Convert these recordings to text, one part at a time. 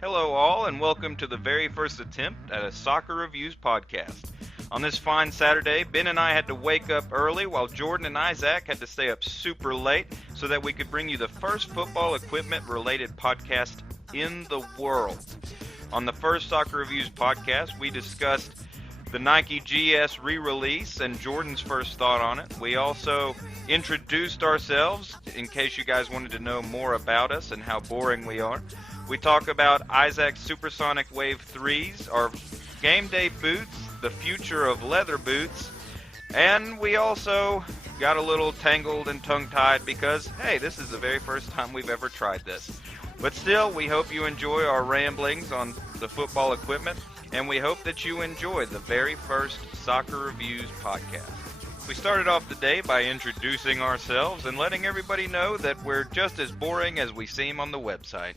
Hello, all, and welcome to the very first attempt at a Soccer Reviews podcast. On this fine Saturday, Ben and I had to wake up early while Jordan and Isaac had to stay up super late so that we could bring you the first football equipment related podcast in the world. On the first Soccer Reviews podcast, we discussed the Nike GS Rerelease and Jordan's first thought on it. We also introduced ourselves in case you guys wanted to know more about us and how boring we are. We talk about Isaac's Supersonic Wave 3s, our game day boots, the future of leather boots, and we also got a little tangled and tongue-tied because, hey, this is the very first time we've ever tried this. But still, we hope you enjoy our ramblings on the football equipment, and we hope that you enjoy the very first Soccer Reviews podcast. We started off the day by introducing ourselves and letting everybody know that we're just as boring as we seem on the website.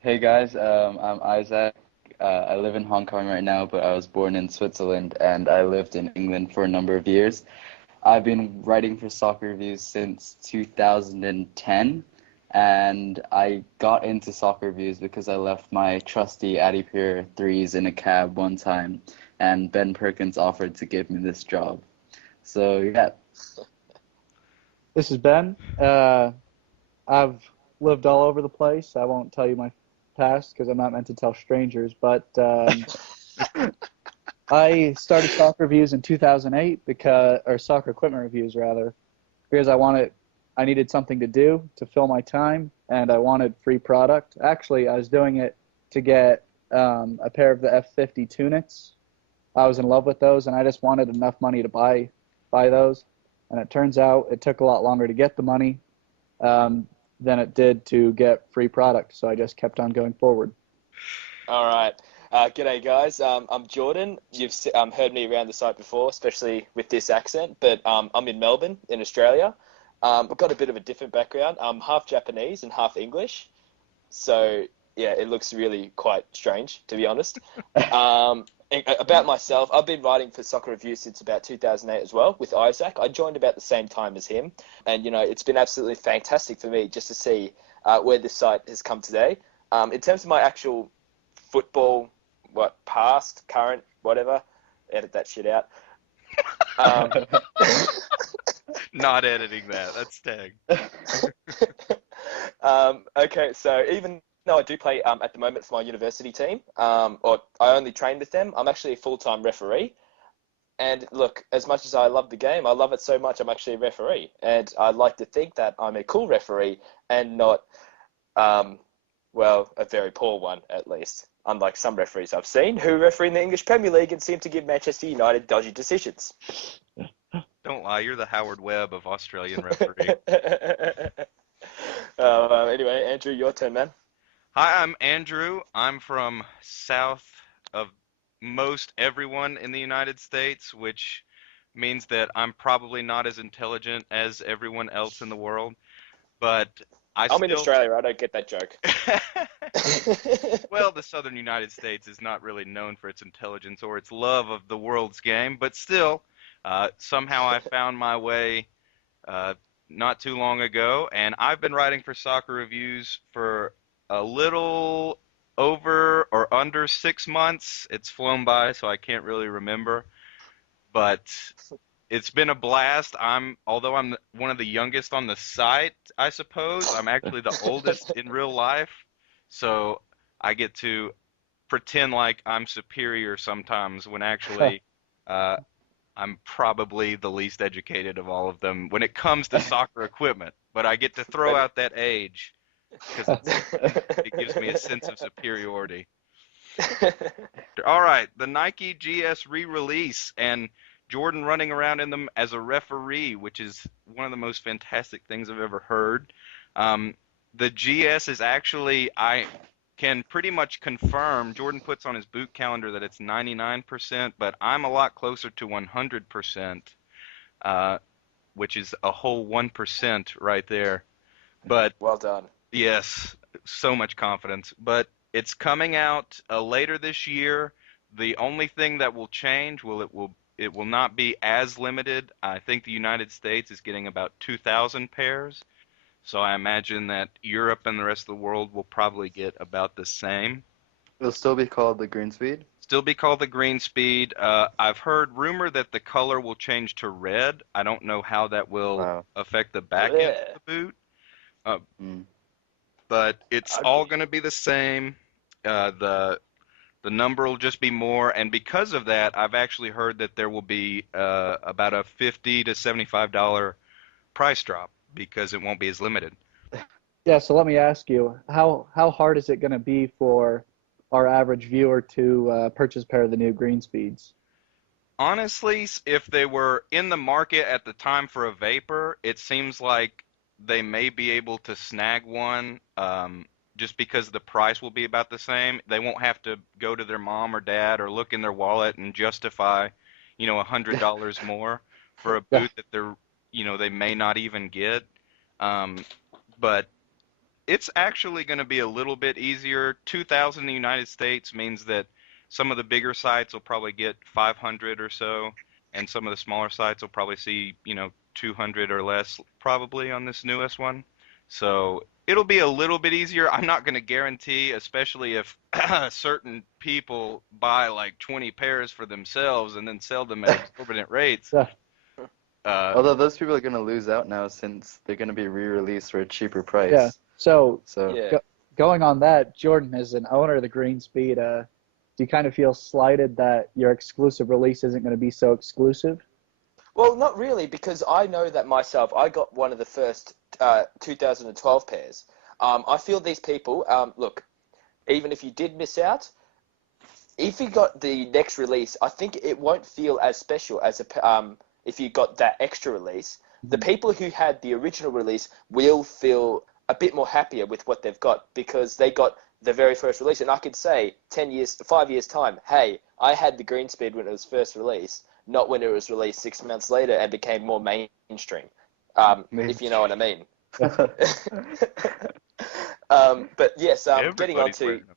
Hey guys, I'm Isaac. I live in Hong Kong right now, but I was born in Switzerland and I lived in England for a number of years. I've been writing for Soccer Reviews since 2010, and I got into Soccer Reviews because I left my trusty Adipure 3s in a cab one time, and Ben Perkins offered to give me this job. So yeah. This is Ben. I've lived all over the place. I won't tell you my past because I'm not meant to tell strangers, but I started soccer reviews in 2008 or soccer equipment reviews rather, because I needed something to do to fill my time, and I wanted free product. Actually, I was doing it to get a pair of the F50 Tunics. I was in love with those, and I just wanted enough money to buy those. And it turns out it took a lot longer to get the money than it did to get free product. So I just kept on going forward. All right. G'day, guys. I'm Jordan. You've heard me around the site before, especially with this accent, but I'm in Melbourne, in Australia. I've got a bit of a different background. I'm half Japanese and half English. So, yeah, it looks really quite strange, to be honest. About myself, I've been writing for Soccer Review since about 2008 as well with Isaac. I joined about the same time as him. And, it's been absolutely fantastic for me just to see where this site has come today. In terms of my actual football, past, current, whatever, edit that shit out. Not editing that. That's tag. Okay, so even though I do play at the moment for my university team, or I only train with them, I'm actually a full-time referee. And look, as much as I love the game, I love it so much, I'm actually a referee. And I like to think that I'm a cool referee and not, a very poor one, at least. Unlike some referees I've seen who referee in the English Premier League and seem to give Manchester United dodgy decisions. Don't lie, you're the Howard Webb of Australian referee. Anyway, Andrew, your turn, man. Hi, I'm Andrew. I'm from south of most everyone in the United States, which means that I'm probably not as intelligent as everyone else in the world. But I'm in Australia, I don't get that joke. Well, the southern United States is not really known for its intelligence or its love of the world's game, but still, somehow I found my way not too long ago, and I've been writing for Soccer Reviews for a little over or under 6 months. It's flown by, so I can't really remember, but it's been a blast. Although I'm one of the youngest on the site, I suppose, I'm actually the oldest in real life, so I get to pretend like I'm superior sometimes when actually I'm probably the least educated of all of them when it comes to soccer equipment. But I get to throw out that age because it gives me a sense of superiority. All right, the Nike GS Rerelease and Jordan running around in them as a referee, which is one of the most fantastic things I've ever heard. The GS is actually, I can pretty much confirm, Jordan puts on his boot calendar that it's 99%, but I'm a lot closer to 100%, which is a whole 1% right there. But well done. Yes, so much confidence. But it's coming out later this year. The only thing that will change it will not be as limited. I think the United States is getting about 2,000 pairs. So I imagine that Europe and the rest of the world will probably get about the same. It'll still be called the Green Speed? Still be called the Green Speed. I've heard rumor that the color will change to red. I don't know how that will Wow. affect the back end of Yeah. the boot, uh, Mm. but it's I'd all be. going to be the same. The number will just be more, and because of that, I've actually heard that there will be about a $50 to $75 price drop because it won't be as limited. Yeah, so let me ask you, how hard is it going to be for our average viewer to purchase a pair of the new green speeds? Honestly, if they were in the market at the time for a vapor, it seems like they may be able to snag one, just because the price will be about the same. They won't have to go to their mom or dad or look in their wallet and justify, $100 more for a Yeah, boot that they may not even get. Um, but it's actually going to be a little bit easier. 2,000 in the United States means that some of the bigger sites will probably get 500 or so, and some of the smaller sites will probably see, 200 or less probably on this newest one. So it'll be a little bit easier. I'm not going to guarantee, especially if certain people buy like 20 pairs for themselves and then sell them at exorbitant rates. yeah, Uh, Although those people are going to lose out now since they're going to be re-released for a cheaper yeah. price. So So, Yeah. going on that, Jordan, as an owner of the green speed, do you kind of feel slighted that your exclusive release isn't going to be so exclusive? Well, not really, because I know that myself. I got one of the first 2012 pairs. I feel these people. Look, even if you did miss out, if you got the next release, I think it won't feel as special as if you got that extra release. The Mhm. people who had the original release will feel a bit more happier with what they've got because they got the very first release. And I could say 10 years, 5 years time, hey, I had the green speed when it was first released, not when it was released 6 months later and became more mainstream. If you know what I mean. Yeah. But yes, getting on Everybody's to wearing them.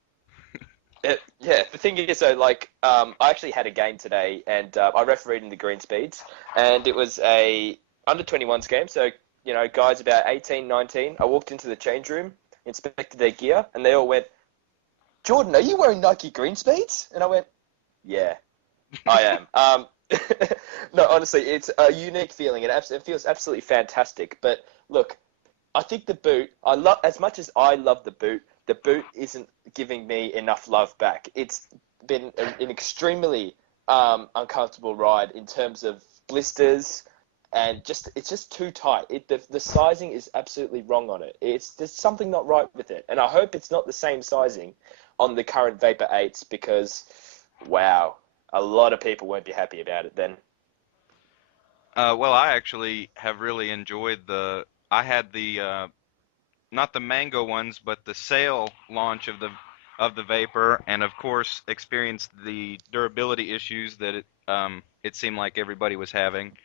yeah, the thing is, so I actually had a game today, and I refereed in the green speeds, and it was a under 21s game. So guys about 18, 19. I walked into the change room, inspected their gear, and they all went, "Jordan, are you wearing Nike green speeds?" And I went, "Yeah, I am." No, honestly, it's a unique feeling. It feels absolutely fantastic. But look, I think the boot, I love as much as I love the boot isn't giving me enough love back. It's been an extremely uncomfortable ride in terms of blisters and it's just too tight. The sizing is absolutely wrong on it. There's something not right with it, and I hope it's not the same sizing on the current Vapor 8s because, wow, a lot of people won't be happy about it then. Well, I actually have really enjoyed I had not the mango ones, but the sale launch of the Vapor, and of course experienced the durability issues that it seemed like everybody was having.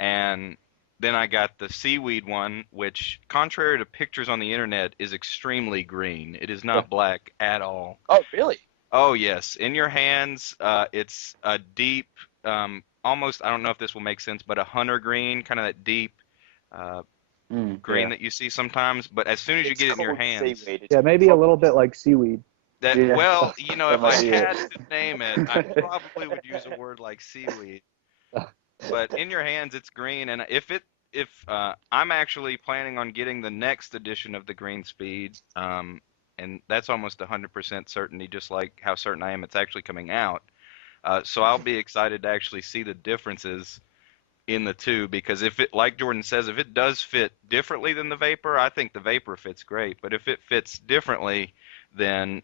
And then I got the seaweed one, which, contrary to pictures on the internet, is extremely green. It is Yeah. not black at all. Oh, really? Oh yes, in your hands, it's a deep, almost. I don't know if this will make sense, but a hunter green, kind of that deep uh, green Yeah. that you see sometimes. But as soon as you It's get it in your called hands, seaweed. It's Yeah, maybe a little bit like seaweed. that Yeah. well, That if I might be had it. to name it, I probably would use a word like seaweed. But in your hands, it's green, and if I'm actually planning on getting the next edition of the Green Speed, and that's almost 100% certainty, just like how certain I am it's actually coming out. So I'll be excited to actually see the differences in the two because if it, like Jordan says, if it does fit differently than the Vapor, I think the Vapor fits great. But if it fits differently, then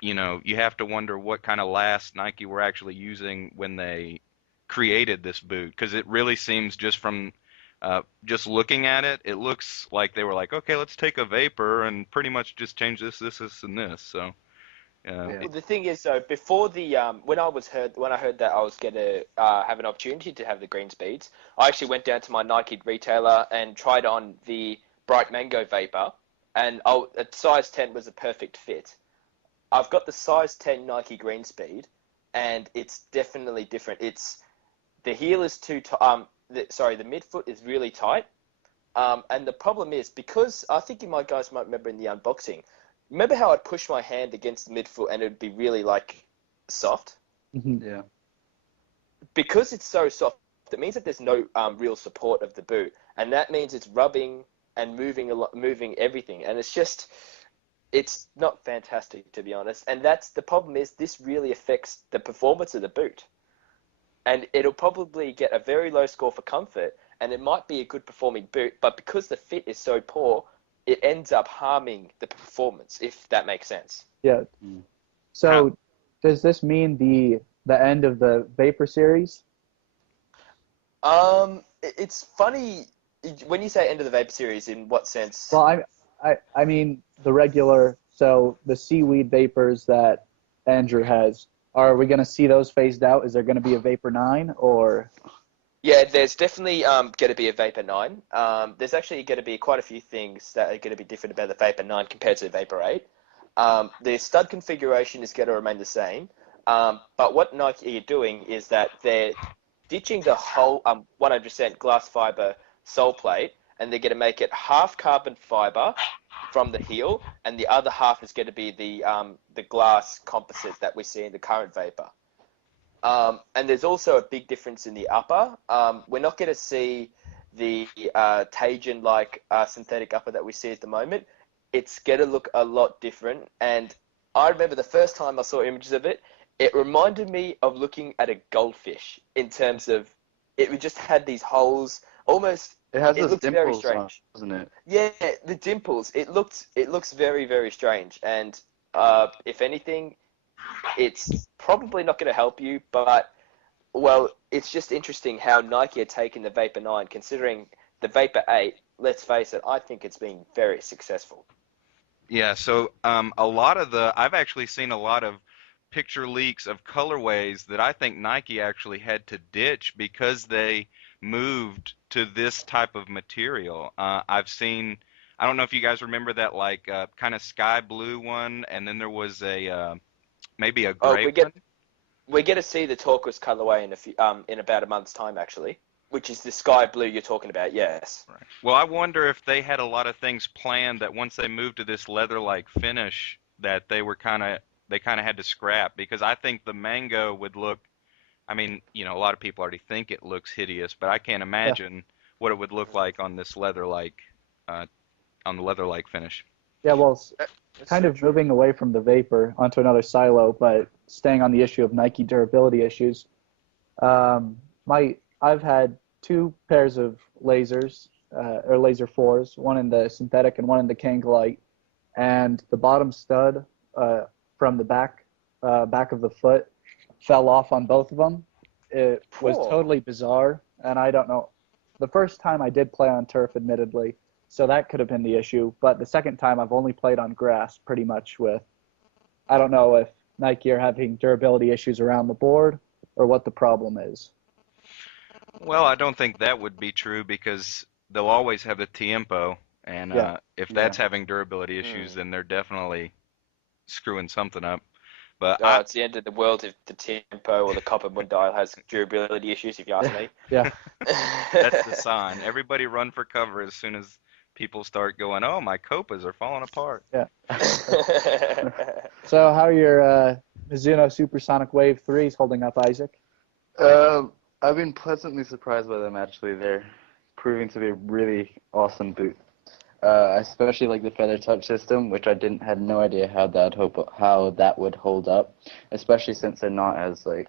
you have to wonder what kind of last Nike were actually using when they created this boot because it really seems just looking at it, it looks like they were like, okay, let's take a Vapor and pretty much just change this, and this. So, Yeah. Well, the thing is, though, before the when I heard that I was gonna have an opportunity to have the green speeds, I actually went down to my Nike retailer and tried on the Bright Mango Vapor, and a size 10 was a perfect fit. I've got the size 10 Nike Green Speed, and it's definitely different. It's the heel is too the midfoot is really tight, and the problem is because I think you guys might remember in the unboxing, remember how I'd push my hand against the midfoot and it'd be really like soft? Mhm. Yeah. Because it's so soft, it means that there's no real support of the boot, and that means it's rubbing and moving a lot, moving everything, and it's not fantastic, to be honest. And that's the problem, is this really affects the performance of the boot, and it'll probably get a very low score for comfort, and it might be a good performing boot, but because the fit is so poor, it ends up harming the performance, if that makes sense. Yeah. Mm. So does this mean the end of the Vapor series? It's funny when you say end of the Vapor series. In what sense? Well, I mean the regular, so the seaweed vapors that Andrew has. Are we going to see those phased out? Is there going to be a Vapor 9 or? Yeah, there's definitely going to be a Vapor 9. There's actually going to be quite a few things that are going to be different about the Vapor 9 compared to the Vapor 8. The stud configuration is going to remain the same, but what Nike are doing is that they're ditching the whole 100% glass fiber sole plate, and they're going to make it half carbon fiber from the heel, and the other half is going to be the glass composite that we see in the current Vapor. And there's also a big difference in the upper. We're not going to see the Tajin-like synthetic upper that we see at the moment. It's going to look a lot different. And I remember the first time I saw images of it, it reminded me of looking at a goldfish in terms of it just had these holes. Almost, It has it those looks very dimples on it, strange. doesn't it? Yeah, the dimples. It looks very, very strange. And if anything, it's probably not going to help you, but well, it's just interesting how Nike are taking the Vapor 9, considering the Vapor 8, let's face it, I think it's been very successful. Yeah, so I've actually seen a lot of picture leaks of colorways that I think Nike actually had to ditch because they moved to this type of material. I don't know if you guys remember that like kind of sky blue one, and then there was a maybe a Oh, gray we one. get we get to see the turquoise colorway in about a month's time, actually, which is the sky blue you're talking about. Yes. Right. Well, I wonder if they had a lot of things planned that once they moved to this leather-like finish that they kind of had to scrap because I think the mango would look. I mean, a lot of people already think it looks hideous, but I can't Yeah. imagine what it would look like on this uh, on the leather-like finish. Yeah, well, That's kind so of true. moving away from the Vapor onto another silo, but staying on the issue of Nike durability issues. I've had two pairs of lasers or laser fours, one in the synthetic and one in the Kangalite, and the bottom stud from the back of the foot fell off on both of them. It was Poor. totally bizarre, and I don't know. The first time I did play on turf, admittedly, so that could have been the issue. But the second time, I've only played on grass, pretty much with. I don't know if Nike are having durability issues around the board or what the problem is. Well, I don't think that would be true because they'll always have the Tiempo, and Yeah, if Yeah. that's having durability issues, Mm. then they're definitely screwing something up. But Oh, it's the end of the world if the Tempo or the copper wind dial has durability issues, if you ask me. yeah. that's the sign. Everybody run for cover as soon as people start going, "Oh, my copas are falling apart." Yeah. So how are your Mizuno Supersonic Wave 3s holding up, Isaac? I've been pleasantly surprised by them actually. They're proving to be a really awesome boot. I especially like the feather touch system, which I didn't had no idea how that would hold up, especially since they're not as like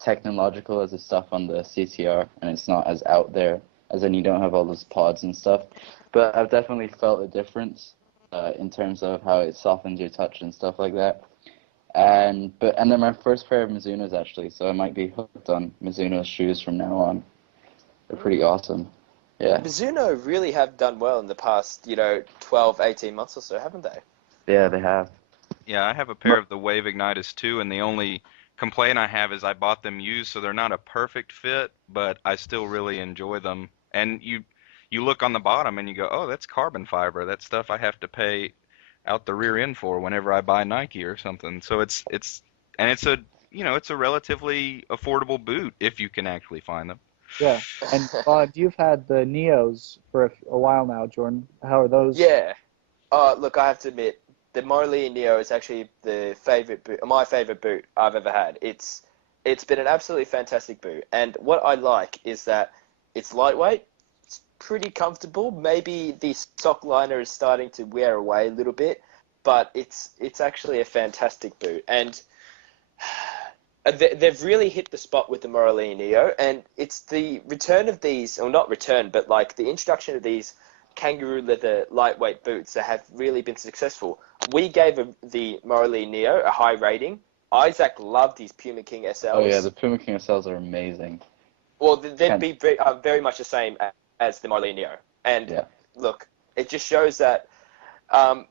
technological as the stuff on the CTR, and it's not as out there as in you don't have all those pods and stuff. But I've definitely felt a difference in terms of how it softens your touch and stuff like that. And they're my first pair of Mizuno's actually, so I might be hooked on Mizuno shoes from now on. They're pretty awesome. Yeah. Mizuno really have done well in the past, 12, 18 months or so, haven't they? Yeah, they have. Yeah, I have a pair of the Wave Ignitus too, and the only complaint I have is I bought them used, so they're not a perfect fit, but I still really enjoy them. And you look on the bottom and you go, "Oh, that's carbon fiber. That's stuff I have to pay out the rear end for whenever I buy Nike or something." So it's a it's a relatively affordable boot if you can actually find them. Yeah. And you've had the Neos for a while now, Jordan. How are those? Yeah. Look, I have to admit, the Morley Neo is actually my favorite boot I've ever had. It's been an absolutely fantastic boot, and what I like is that it's lightweight, it's pretty comfortable. Maybe the sock liner is starting to wear away a little bit, but it's actually a fantastic boot, and they've really hit the spot with the Morley Neo, and it's the return of these, or not return, but like the introduction of these kangaroo leather lightweight boots that have really been successful. We gave the Morley Neo a high rating. Isaac loved his Puma King SLs. Oh yeah, the Puma King SLs are amazing. Well, they'd be very much the same as the Morley Neo. And yeah. Look, it just shows that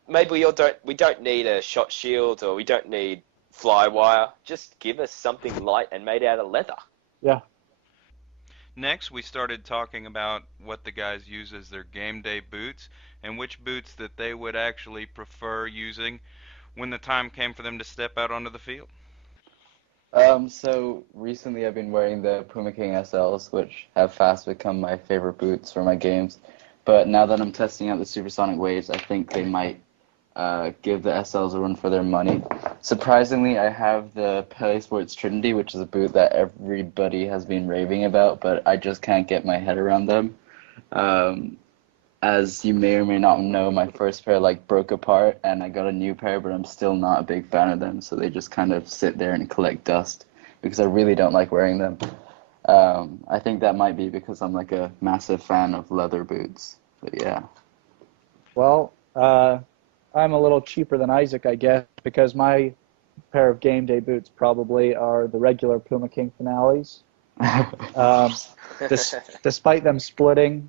maybe we don't need a shot shield, or we don't need fly wire. Just give us something light and made out of leather. Yeah. Next, we started talking about what the guys use as their game day boots and which boots that they would actually prefer using when the time came for them to step out onto the field. So recently I've been wearing the Puma King SLs, which have fast become my favorite boots for my games. But now that I'm testing out the Supersonic Waves, I think they might give the SLs a run for their money. Surprisingly, I have the Pele Sports Trinity, which is a boot that everybody has been raving about, but I just can't get my head around them. As you may or may not know, my first pair broke apart, and I got a new pair, but I'm still not a big fan of them, so they just kind of sit there and collect dust because I really don't like wearing them. I think that might be because I'm like a massive fan of leather boots, but yeah. Well, I'm a little cheaper than Isaac, I guess, because my pair of game day boots probably are the regular Puma King Finales. Despite them splitting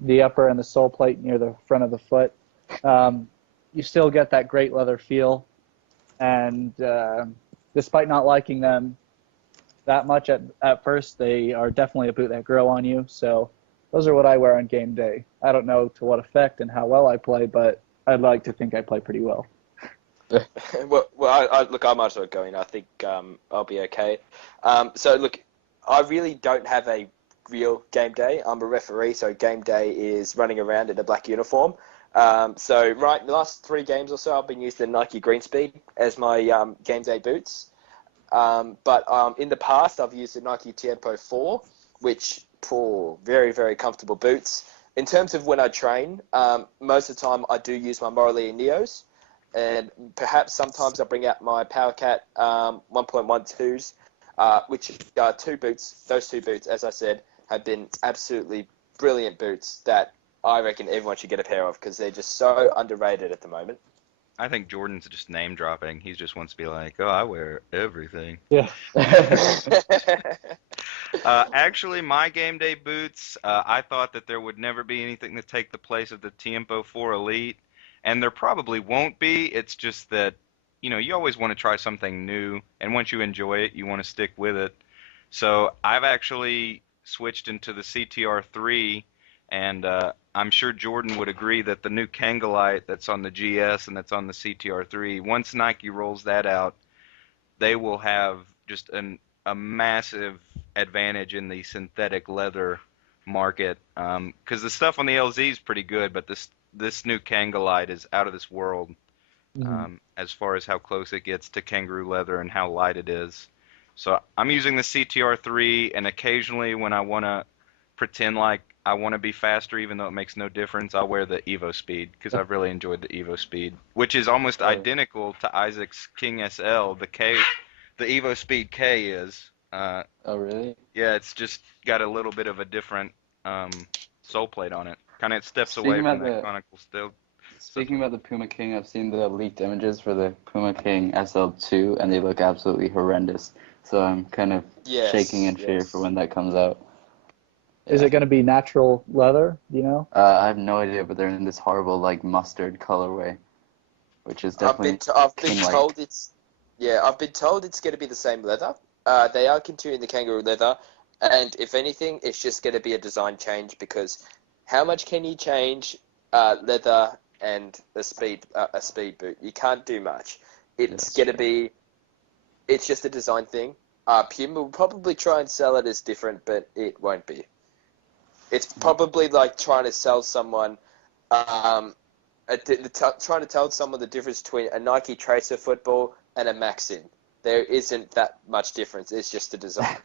the upper and the sole plate near the front of the foot, you still get that great leather feel. And despite not liking them that much at first, they are definitely a boot that grow on you. So those are what I wear on game day. I don't know to what effect and how well I play, but I'd like to think I play pretty well. I look, I might as well go in. I think I'll be okay. So look, I really don't have a real game day. I'm a referee, so game day is running around in a black uniform. The last 3 games or so, I've been using the Nike Greenspeed as my game day boots. But in the past, I've used the Nike Tiempo 4, which very, very comfortable boots. In terms of when I train, most of the time I do use my Morley Neos, and perhaps sometimes I bring out my PowerCat 1.12s, which are 2 boots. Those 2 boots, as I said, have been absolutely brilliant boots that I reckon everyone should get a pair of because they're just so underrated at the moment. I think Jordan's just name dropping. He just wants to be like, oh, I wear everything. Yeah. Actually, my game day boots, I thought that there would never be anything to take the place of the Tiempo 4 Elite, and there probably won't be. It's just that, you always want to try something new, and once you enjoy it, you want to stick with it. So I've actually switched into the CTR3, and I'm sure Jordan would agree that the new Kangalite that's on the GS and that's on the CTR3, once Nike rolls that out, they will have just a massive advantage in the synthetic leather market. Because the stuff on the LZ is pretty good, but this new Kangalite is out of this world as far as how close it gets to kangaroo leather and how light it is. So I'm using the CTR3, and occasionally when I want to pretend like I want to be faster, even though it makes no difference, I'll wear the Evo Speed because I've really enjoyed the Evo Speed, which is almost identical to Isaac's King SL. The Evo Speed K is. Oh, really? Yeah, it's just got a little bit of a different sole plate on it. Kind of steps Speaking away from about that the- conical still. Speaking about the Puma King, I've seen the leaked images for the Puma King SL2, and they look absolutely horrendous. So I'm kind of shaking in fear for when that comes out. Is it going to be natural leather? Do you know? I have no idea, but they're in this horrible mustard colorway, which is definitely I've been king-like. told it's going to be the same leather. They are continuing the kangaroo leather, and if anything, it's just going to be a design change because how much can you change leather and a speed boot? You can't do much. It's just a design thing. Puma will probably try and sell it as different, but it won't be. It's probably like trying to sell someone trying to tell someone the difference between a Nike Tracer football and a Maxim. There isn't that much difference. It's just the design.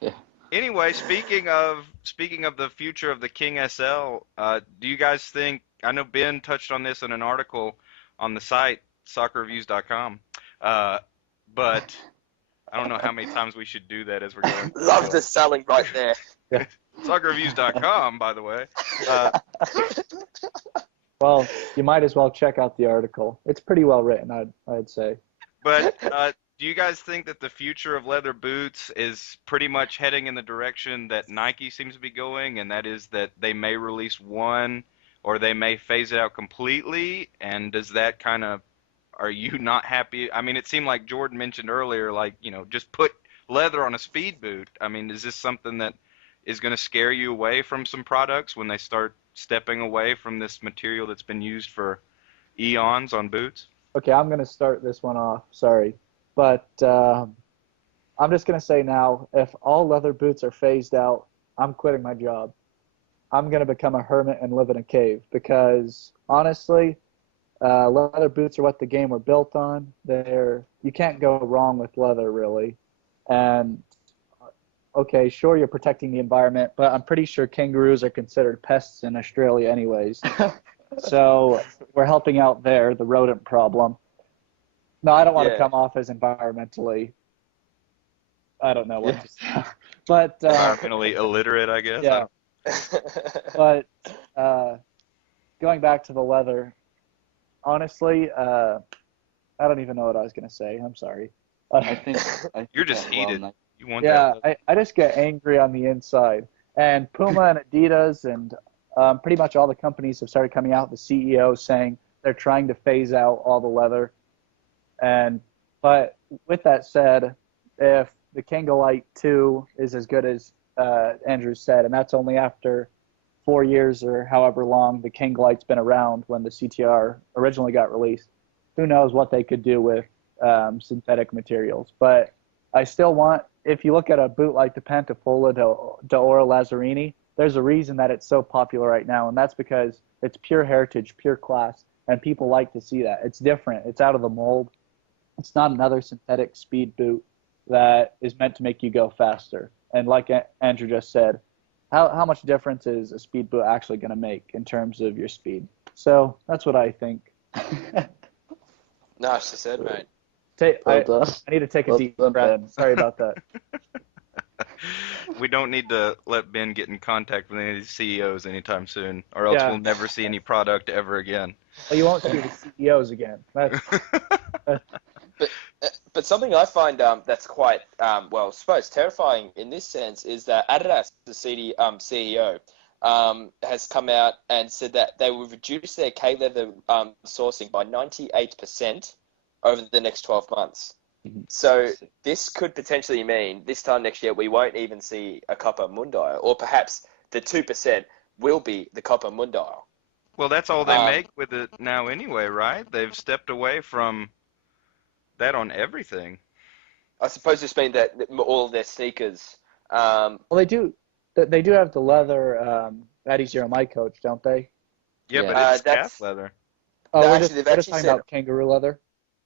Yeah. Anyway, speaking of the future of the King SL, do you guys think? I know Ben touched on this in an article on the site soccerreviews.com, but I don't know how many times we should do that as we're going through. Love the selling right there. Soccerreviews.com, by the way. Uh, Well, you might as well check out the article. It's pretty well written, I'd say. But do you guys think that the future of leather boots is pretty much heading in the direction that Nike seems to be going, and that is that they may release one or they may phase it out completely? And does that kind of, are you not happy? I mean, it seemed like Jordan mentioned earlier, like, just put leather on a speed boot. I mean, is this something that is going to scare you away from some products when they start stepping away from this material that's been used for eons on boots? Okay, I'm going to start this one off. Sorry. But I'm just going to say now, if all leather boots are phased out, I'm quitting my job. I'm going to become a hermit and live in a cave because, honestly, leather boots are what the game were built on. You can't go wrong with leather, really. And, okay, sure, you're protecting the environment, but I'm pretty sure kangaroos are considered pests in Australia anyways. So we're helping out there, the rodent problem. No, I don't want to come off as environmentally, I don't know what to say. But Environmentally illiterate, I guess. yeah. But going back to the leather, honestly, I don't even know what I was going to say. I'm sorry. I think You're just that, heated. well, You want Yeah, that. I just get angry on the inside. And Puma and Adidas and pretty much all the companies have started coming out, the CEO saying they're trying to phase out all the leather. But with that said, if the Kangolite 2 is as good as Andrew said, and that's only after 4 years or however long the Kangolite's been around when the CTR originally got released, who knows what they could do with synthetic materials. But I still want, if you look at a boot like the Pantafola d'Oro Lazzarini, there's a reason that it's so popular right now, and that's because it's pure heritage, pure class, and people like to see that. It's different. It's out of the mold. It's not another synthetic speed boot that is meant to make you go faster. And like Andrew just said, how much difference is a speed boot actually going to make in terms of your speed? So that's what I think. Nice to said, mate. I done. need to take a Well deep done, breath. Ben. Sorry about that. We don't need to let Ben get in contact with any of these CEOs anytime soon, or else Yeah. we'll never see any product ever again. Well, you won't see the CEOs again. But something I find that's quite well, I suppose terrifying in this sense is that Adidas, the CEO, has come out and said that they will reduce their K-leather sourcing by 98% over the next 12 months. So this could potentially mean this time next year we won't even see a copper mundial, or perhaps the 2% will be the copper mundial. Well, that's all they make with it now anyway, right? They've stepped away from that on everything. I suppose this means that all of their sneakers. Well, they do. They do have the leather Addy Zero My Coach, don't they? Yeah, Yeah. but it's That's- calf leather. Oh, No, we're actually, just, they've we're just actually talking said- about kangaroo leather.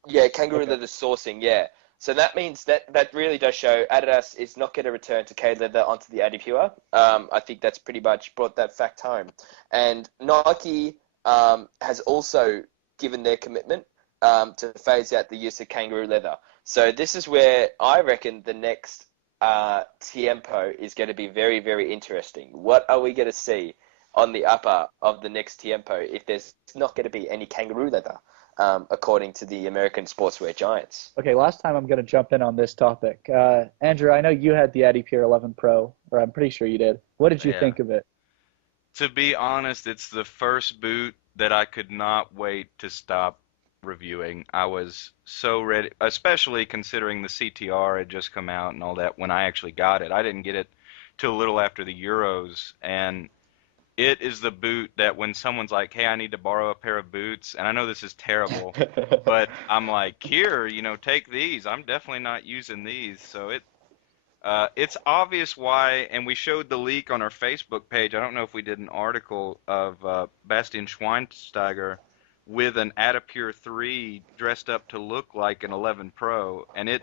Yeah, kangaroo Okay. leather sourcing, yeah. So that means that really does show Adidas is not going to return to K leather onto the Adipure. I think that's pretty much brought that fact home. And Nike has also given their commitment to phase out the use of kangaroo leather. So this is where I reckon the next Tiempo is going to be very, very interesting. What are we going to see on the upper of the next Tiempo if there's not going to be any kangaroo leather? According to the American sportswear giants. Okay, last time I'm going to jump in on this topic. Andrew, I know you had the Adipure 11 Pro, or I'm pretty sure you did. What did you Yeah. think of it? To be honest, it's the first boot that I could not wait to stop reviewing. I was so ready, especially considering the CTR had just come out and all that when I actually got it. I didn't get it till a little after the Euros, and it is the boot that when someone's like, hey, I need to borrow a pair of boots, and I know this is terrible, but I'm like, here, take these. I'm definitely not using these. So It's obvious why, and we showed the leak on our Facebook page. I don't know if we did an article of Bastian Schweinsteiger with an Adapure 3 dressed up to look like an 11 Pro, and it,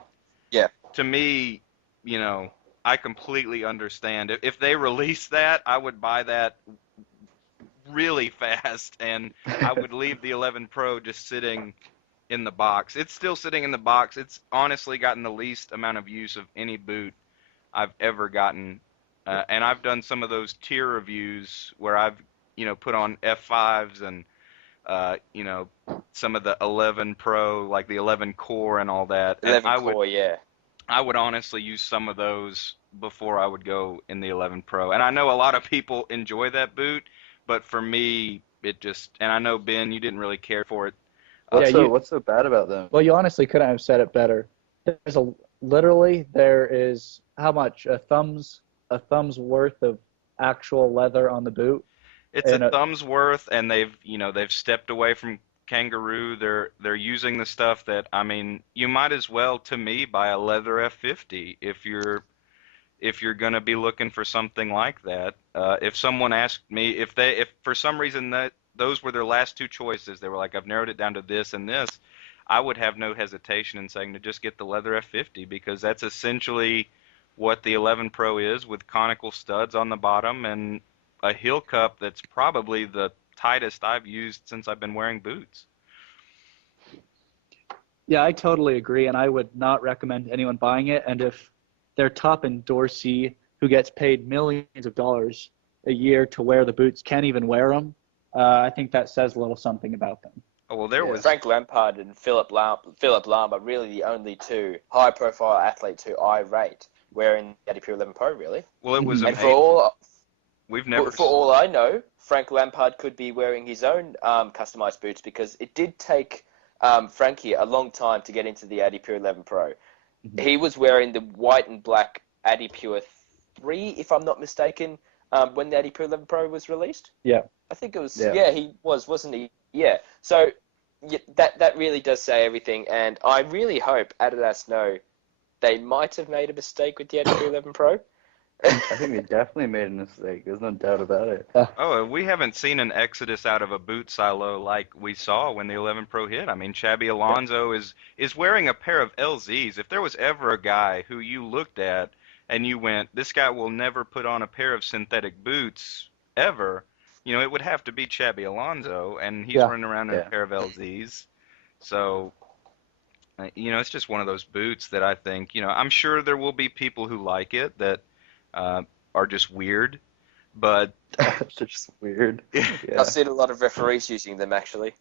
Yeah. to me, you know, I completely understand. If they release that, I would buy that really fast, and I would leave the 11 Pro just sitting in the box. It's still sitting in the box. It's honestly gotten the least amount of use of any boot I've ever gotten, and I've done some of those tier reviews where I've, you know, put on F5s and, you know, some of the 11 Pro, like the 11 Core and all that. And 11 core, yeah. I would honestly use some of those before I would go in the 11 Pro. And I know a lot of people enjoy that boot, but for me, it just, and I know Ben, you didn't really care for it. What's so bad about them? Well, you honestly couldn't have said it better. There is how much, a thumb's worth of actual leather on the boot. It's a thumb's worth, and they've stepped away from Kangaroo. They're using the stuff that, I mean, you might as well, to me, buy a leather F50 if you're gonna be looking for something like that. If someone asked me if for some reason that those were their last two choices, they were like, I've narrowed it down to this and this, I would have no hesitation in saying to just get the leather F50, because that's essentially what the 11 Pro is, with conical studs on the bottom and a heel cup that's probably the tightest I've used since I've been wearing boots. Yeah, I totally agree, and I would not recommend anyone buying it. And if their top endorsee, who gets paid millions of dollars a year to wear the boots, can't even wear them, I think that says a little something about them. Oh, well, there was Frank Lampard and Philip Lahm are really the only two high-profile athletes who I rate wearing the Adipure 11 Pro, really. Well, it was And amazing. for all I know, Frank Lampard could be wearing his own customized boots, because it did take Frankie a long time to get into the Adipure 11 Pro. Mm-hmm. He was wearing the white and black Adipure 3, if I'm not mistaken, when the Adipure 11 Pro was released. Yeah. I think it was, yeah he was, wasn't he? Yeah. So that really does say everything, and I really hope Adidas know they might have made a mistake with the Adipure 11 Pro. I think they definitely made a mistake. There's no doubt about it. Oh, we haven't seen an exodus out of a boot silo like we saw when the 11 Pro hit. I mean, Xabi Alonso is wearing a pair of LZs. If there was ever a guy who you looked at and you went, this guy will never put on a pair of synthetic boots ever, you know, it would have to be Xabi Alonso, and he's running around in a pair of LZs. So, you know, it's just one of those boots that I think, you know, I'm sure there will be people who like it that are just weird, but they're just weird. Yeah. I've seen a lot of referees using them, actually.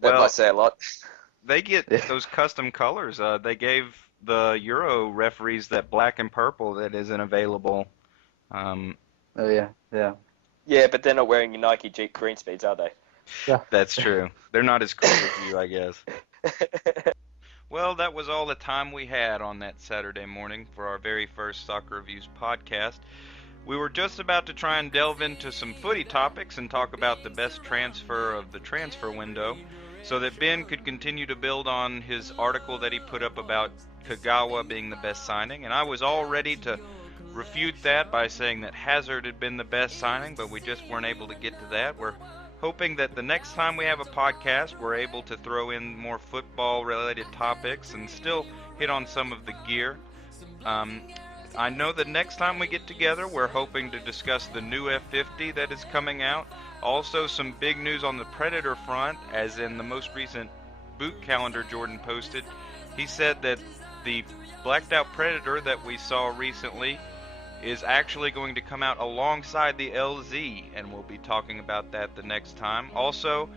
That might say a lot. They get those custom colors. They gave the Euro referees that black and purple that isn't available. Oh yeah. Yeah, but they're not wearing your Nike Jeep green speeds, are they? Yeah. That's true. They're not as cool as you, I guess. Well, that was all the time we had on that Saturday morning for our very first Soccer Reviews podcast. We were just about to try and delve into some footy topics and talk about the best transfer of the transfer window, so that Ben could continue to build on his article that he put up about Kagawa being the best signing, and I was all ready to refute that by saying that Hazard had been the best signing, but we just weren't able to get to that. We're hoping that the next time we have a podcast, we're able to throw in more football-related topics and still hit on some of the gear. I know that next time we get together, we're hoping to discuss the new F50 that is coming out. Also, some big news on the Predator front, as in the most recent boot calendar Jordan posted. He said that the blacked-out Predator that we saw recently is actually going to come out alongside the LZ, and we'll be talking about that the next time. Also,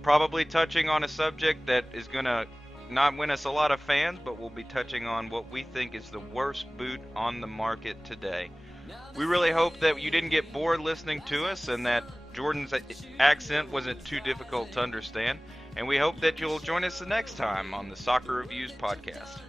probably touching on a subject that is going to not win us a lot of fans, but we'll be touching on what we think is the worst boot on the market today. We really hope that you didn't get bored listening to us and that Jordan's accent wasn't too difficult to understand, and we hope that you'll join us the next time on the Soccer Reviews podcast.